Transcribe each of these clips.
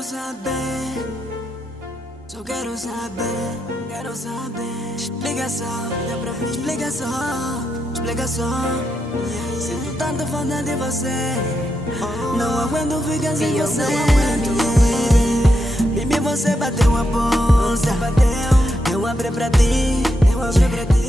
quero saber, só quero saber, quero saber. Explicação, explicação. Sinto tanta falta de você, não aguento ficar sem você. Baby, você bateu a porta, eu abri pra ti, eu abri pra ti.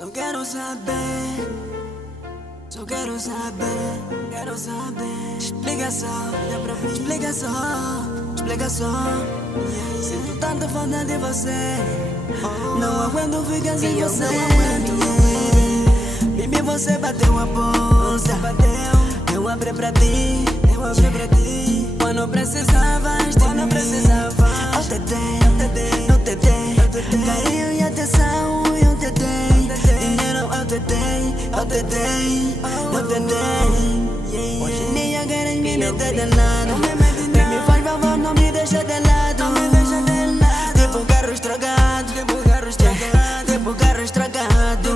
Só quero saber, só quero saber, quero saber. Explica só, explica só, explica só. Sinto tanta falta de você, não aguento ficar sem você. Baby, você bateu a porta, eu abri pra ti, eu abri pra ti. Quando precisavas de mim, eu te dei, eu te dei, carinho e atenção, eu te dei, dinheiro eu te dei, eu te dei, eu te dei. Hoje ninguém quer me meter de lado, me faz favor, não me deixa de lado, tipo carro estragado, tipo carro estragado, tipo carro estragado.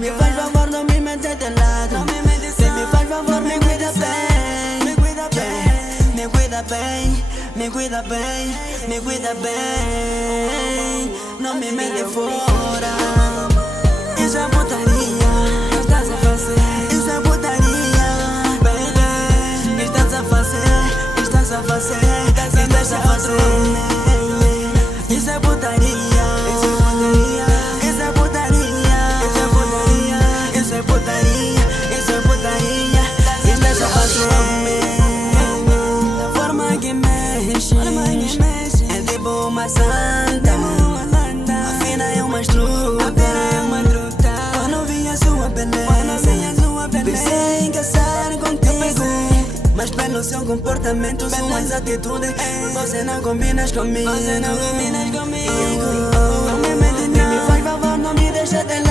Me faz favor, não me mete de lado, me faz favor, me cuida bem, me cuida bem, me cuida bem, me cuida bem, me cuida bem. Não me mete fora, isso é putaria, estás a fazer, isso é putaria, baby, estás a fazer, estás a fazer, estás a fazer, isso é putaria, isso é putaria, isso é putaria, isso é putaria, isso é putaria, isso é putaria, estás a fazer. Da forma que mexe, é tipo uma santa, afina é uma estruta. Quando vi a sua beleza, pensei em casar contigo, mas pelo seu comportamento, suas atitudes, você não combinas comigo. Não me mente, não me faz favor, não me deixa de